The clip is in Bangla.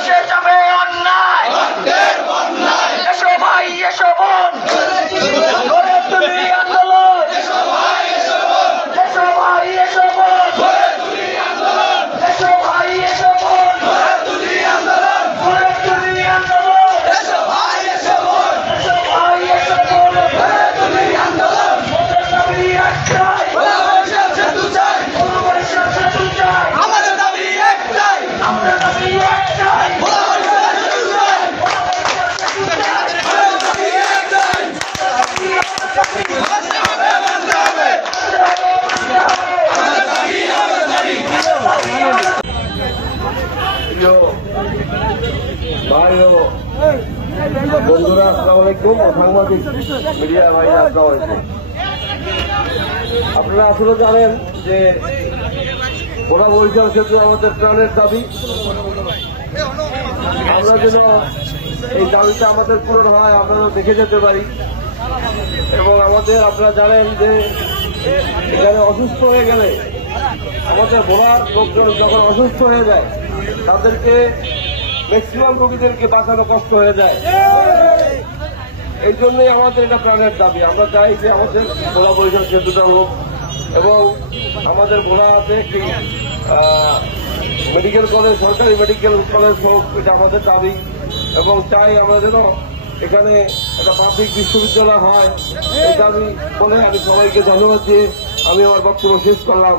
বসে যাবে অন্যায়, এসো ভাই এসো বোন, গড়ে তুলি আন্দোলন, এসো ভাই এসো বোন, এসো ভাই এসো বোন, গড়ে তুলি আন্দোলন, এসো ভাই এসো বোন, গড়ে তুলি আন্দোলন, গড়ে তুলি আন্দোলন, এসো ভাই এসো বোন, এসো ভাই এসো বোন, গড়ে তুলি আন্দোলন। আমাদের দাবি একটাই, বৈষম্য সেতু চাই, বৈষম্য সেতু চাই, আমাদের দাবি একটাই, আমাদের দাবি একটাই, বৈষম্য সেতু চাই, আমাদের দাবি একটাই, ভাই ও বন্ধুরা, আসসালামু আলাইকুম। সাংবাদিক মিডিয়া ভাই, আসসালামু আলাইকুম। আপনারা আসলে জানেন যে ওরা বরিশাল সেতু আমাদের প্রাণের দাবি। আমরা যেন এই দাবিটা আমাদের পূরণ হয়, আপনারা দেখে যেতে পারি। এবং আমাদের আপনারা জানেন যে এখানে অসুস্থ হয়ে গেলে আমাদের ভোলার লোকজন যখন অসুস্থ হয়ে যায় তাদেরকে ম্যাক্সিমাম রোগীদেরকে বাঁচানো কষ্ট হয়ে যায়। এই জন্যই আমাদের এটা প্রাণের দাবি। আমরা চাই যে আমাদের ভোলা বরিশাল সেতুটা হোক এবং আমাদের ভোলাতে একটি মেডিকেল কলেজ, সরকারি মেডিকেল কলেজ হোক, এটা আমাদের দাবি। এবং চাই আমরা যেন এখানে একটা পাবলিক বিশ্ববিদ্যালয় হয়, এই দাবি বলে আমি সবাইকে ধন্যবাদ দিয়ে আমি আমার বক্তব্য শেষ করলাম।